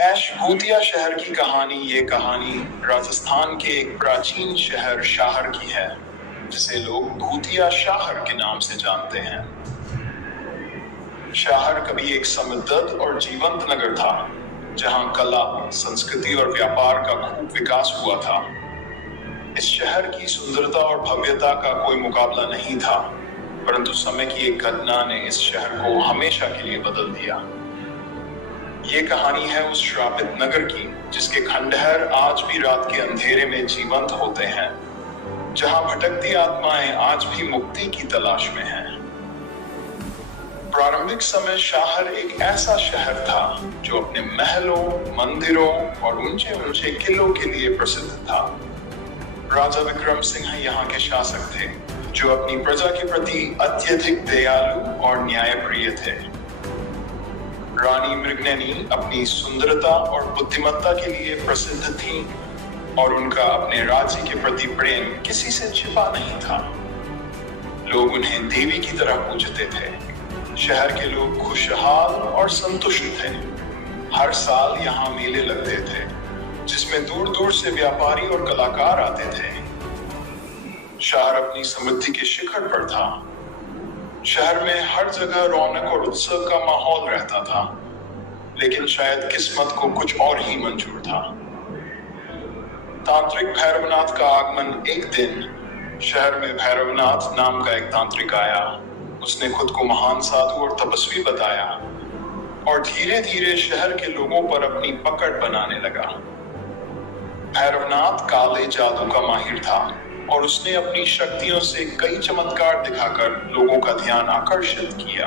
ऐश भूतिया शहर की कहानी। ये कहानी राजस्थान के एक प्राचीन शहर शाहर की है, जिसे लोग भूतिया शाहर के नाम से जानते हैं। शाहर कभी एक समृद्ध और जीवंत नगर था, जहां कला, संस्कृति और व्यापार का खूब विकास हुआ था। इस शहर की सुंदरता और भव्यता का कोई मुकाबला नहीं था, परंतु समय की एक घटना ने इस शहर को हमेशा के लिए बदल दिया। ये कहानी है उस श्रापित नगर की, जिसके खंडहर आज भी रात के अंधेरे में जीवंत होते हैं, जहां भटकती आत्माएं आज भी मुक्ति की तलाश में हैं। प्रारंभिक समय शाहर एक ऐसा शहर था जो अपने महलों, मंदिरों और ऊंचे ऊंचे किलों के लिए प्रसिद्ध था। राजा विक्रम सिंह यहाँ के शासक थे, जो अपनी प्रजा के प्रति अत्यधिक दयालु और न्यायप्रिय थे। रानी मृगनयनी अपनी सुंदरता और बुद्धिमत्ता के लिए प्रसिद्ध थी, और उनका अपने राज्य के प्रति प्रेम किसी से छिपा नहीं था। लोग उन्हें देवी की तरह पूजते थे। शहर के लोग खुशहाल और संतुष्ट थे। हर साल यहाँ मेले लगते थे, जिसमें दूर दूर से व्यापारी और कलाकार आते थे। शहर अपनी समृद्धि के शिखर पर था। शहर में हर जगह रौनक और उत्सव का माहौल रहता था, लेकिन शायद किस्मत को कुछ और ही मंजूर था। तांत्रिक भैरवनाथ का आगमन। एक दिन शहर में भैरवनाथ नाम का एक तांत्रिक आया। उसने खुद को महान साधु और तपस्वी बताया, और धीरे धीरे शहर के लोगों पर अपनी पकड़ बनाने लगा। भैरवनाथ काले जादू का माहिर था, और उसने अपनी शक्तियों से कई चमत्कार दिखाकर लोगों का ध्यान आकर्षित किया।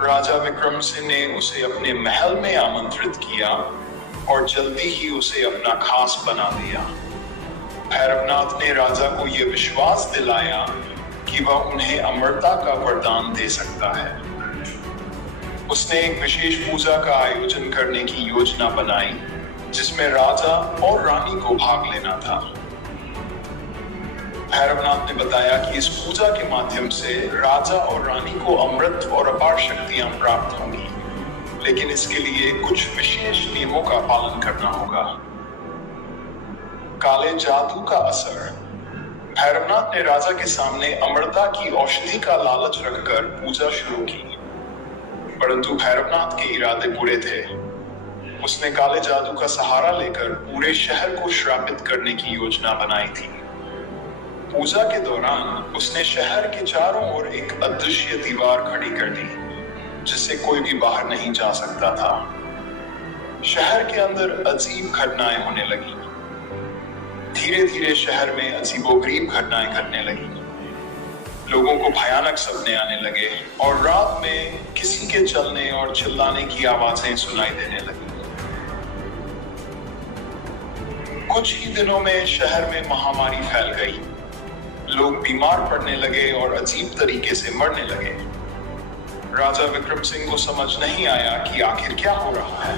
राजा विक्रम सिंह ने उसे अपने महल में आमंत्रित किया, और जल्दी ही उसे अपना खास बना दिया। भैरवनाथ ने राजा को यह विश्वास दिलाया कि वह उन्हें अमरता का वरदान दे सकता है। उसने एक विशेष पूजा का आयोजन करने की योजना बनाई, जिसमें राजा और रानी को भाग लेना था। भैरवनाथ ने बताया कि इस पूजा के माध्यम से राजा और रानी को अमृत और अपार शक्तियां प्राप्त होंगी, लेकिन इसके लिए कुछ विशेष नियमों का पालन करना होगा। काले जादू का असर। भैरवनाथ ने राजा के सामने अमरता की औषधि का लालच रखकर पूजा शुरू की, परंतु भैरवनाथ के इरादे बुरे थे। उसने काले जादू का सहारा लेकर पूरे शहर को श्रापित करने की योजना बनाई थी। पूजा के दौरान उसने शहर के चारों ओर एक अदृश्य दीवार खड़ी कर दी, जिससे कोई भी बाहर नहीं जा सकता था। शहर के अंदर अजीब घटनाएं होने लगी। धीरे धीरे शहर में अजीबोगरीब घटनाएं घटने लगी। लोगों को भयानक सपने आने लगे, और रात में किसी के चलने और चिल्लाने की आवाजें सुनाई देने लगी। कुछ ही दिनों में शहर में महामारी फैल गई। लोग बीमार पड़ने लगे और अजीब तरीके से मरने लगे। राजा विक्रम सिंह को समझ नहीं आया कि आखिर क्या हो रहा है।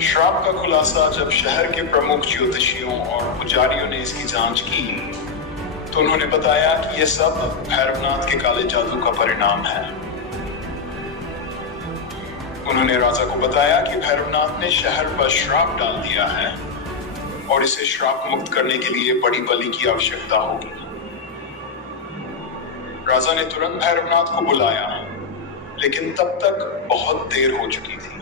श्राप का खुलासा जब शहर के प्रमुख ज्योतिषियों और पुजारियों ने इसकी जांच की, तो उन्होंने बताया कि यह सब भैरवनाथ के काले जादू का परिणाम है। उन्होंने राजा को बताया कि भैरवनाथ ने शहर पर श्राप डाल दिया है, और इसे श्राप मुक्त करने के लिए बड़ी बलि की आवश्यकता होगी। राजा ने तुरंत भैरवनाथ को बुलाया, लेकिन तब तक बहुत देर हो चुकी थी।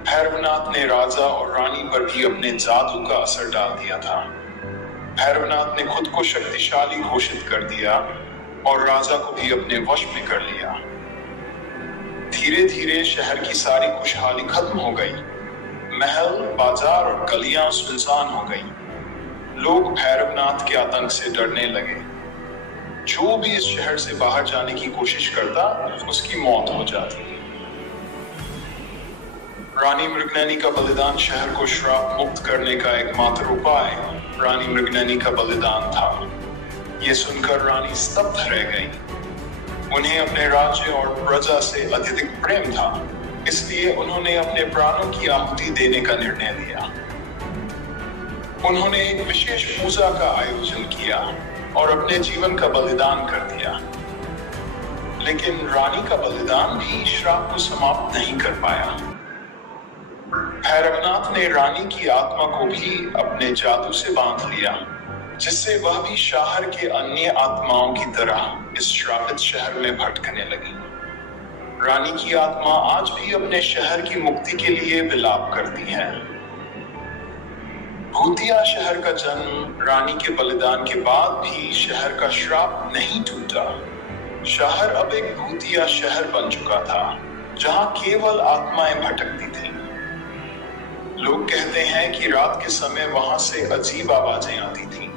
भैरवनाथ ने राजा और रानी पर भी अपने जादू का असर डाल दिया था। भैरवनाथ ने खुद को शक्तिशाली घोषित कर दिया, और राजा को भी अपने वश में कर लिया। धीरे धीरे शहर की सारी खुशहाली खत्म हो गई। महल, बाजार और गलियां सुनसान हो गई। लोग भैरवनाथ के आतंक से डरने लगे। जो भी इस शहर से बाहर जाने की कोशिश करता, उसकी मौत हो जाती। रानी मृगनयनी का बलिदान शहर को श्राप मुक्त करने का एकमात्र उपाय रानी मृगनयनी का बलिदान था। यह सुनकर रानी स्तब्ध रह गई। उन्हें अपने राज्य और प्रजा से अत्यधिक प्रेम था, इसलिए उन्होंने अपने प्राणों की आहुति देने का निर्णय लिया। उन्होंने एक विशेष पूजा का आयोजन किया और अपने जीवन का बलिदान कर दिया। लेकिन रानी का बलिदान भी श्राप को समाप्त नहीं कर पाया। भैरवनाथ ने रानी की आत्मा को भी अपने जादू से बांध लिया, जिससे वह भी शहर के अन्य आत्माओं की तरह इस श्रापित शहर में भटकने लगी। रानी की आत्मा आज भी अपने शहर की मुक्ति के लिए विलाप करती है। भूतिया शहर का जन्म रानी के बलिदान के बाद भी शहर का श्राप नहीं टूटा। शहर अब एक भूतिया शहर बन चुका था, जहां केवल आत्माएं भटकती थीं। लोग कहते हैं कि रात के समय वहां से अजीब आवाजें आती थीं।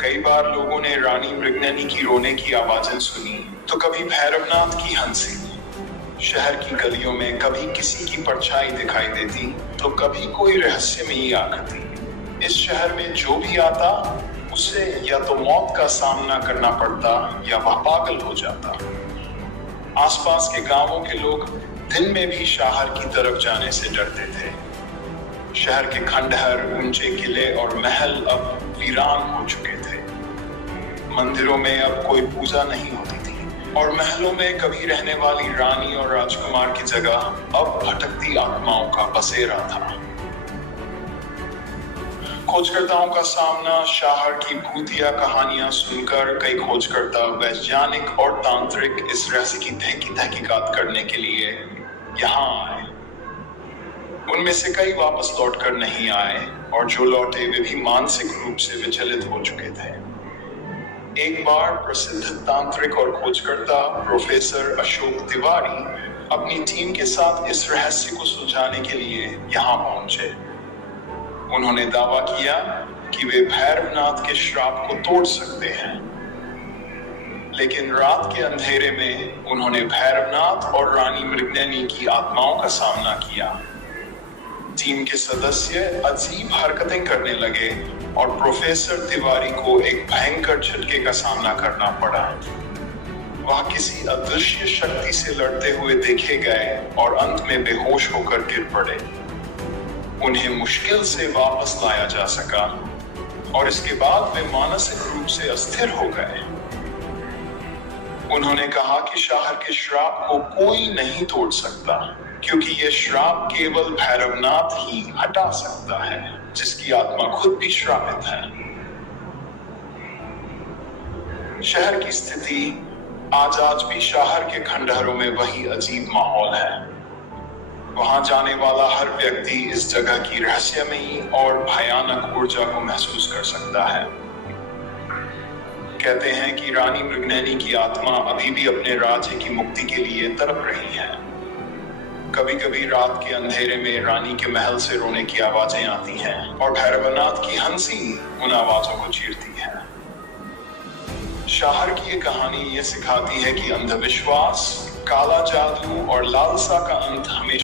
कई बार लोगों ने रानी मृगनयनी की रोने की आवाजें सुनी, तो कभी भैरवनाथ की हंसी। शहर की गलियों में कभी किसी की परछाई दिखाई देती, तो कभी कोई रहस्यमयी आकृति। इस शहर में जो भी आता, उसे या तो मौत का सामना करना पड़ता या वह पागल हो जाता। आसपास के गांवों के लोग दिन में भी शहर की तरफ जाने से डरते थे। शहर के खंडहर, ऊंचे किले और महल अब वीरान हो चुके थे। मंदिरों में अब कोई पूजा नहीं होती थी और महलों में कभी रहने वाली रानी और राजकुमार की जगह अब भटकती आत्माओं का बसेरा था। खोजकर्ताओं का सामना शहर की भूतिया कहानियां सुनकर कई खोजकर्ता, वैज्ञानिक और तांत्रिक इस रहस्य की तहकीकात करने के लिए यहाँ आए। उनमें से कई वापस लौटकर नहीं आए और जो लौटे वे भी मानसिक रूप से विचलित हो चुके थे। एक बार प्रसिद्ध तांत्रिक और खोजकर्ता प्रोफेसर अशोक तिवारी अपनी टीम के साथ इस रहस्य को सुलझाने के लिए यहाँ पहुंचे। उन्होंने दावा किया कि वे भैरवनाथ के श्राप को तोड़ सकते हैं, लेकिन रात के अंधेरे में उन्होंने भैरवनाथ और रानी मृगनयनी की आत्माओं का सामना किया। टीम के सदस्य अजीब हरकतें करने लगे और प्रोफेसर तिवारी को एक भयंकर झटके का सामना करना पड़ा। वह किसी अदृश्य शक्ति से लड़ते हुए देखे गए और अंत में बेहोश होकर गिर पड़े। उन्हें मुश्किल से वापस लाया जा सका और इसके बाद वे मानसिक रूप से अस्थिर हो गए। उन्होंने कहा कि शहर के श्राप को कोई नहीं तोड़ सकता, क्योंकि यह श्राप केवल भैरवनाथ ही हटा सकता है, जिसकी आत्मा खुद भी श्रापित है। शहर की स्थिति आज भी शहर के खंडहरों में वही अजीब माहौल है। वहां जाने वाला हर व्यक्ति इस जगह की रहस्यमयी और भयानक ऊर्जा को महसूस कर सकता है। कहते हैं कि रानी मृगनयनी की आत्मा अभी भी अपने राज्य की मुक्ति के लिए तड़प रही है। कभी कभी रात के अंधेरे में रानी के महल से रोने की आवाजें आती हैं और भैरवनाथ की हंसी उन आवाजों को चीरती है। शहर की ये कहानी ये सिखाती है कि अंधविश्वास, काला जादू और लालसा का अंत हमेशा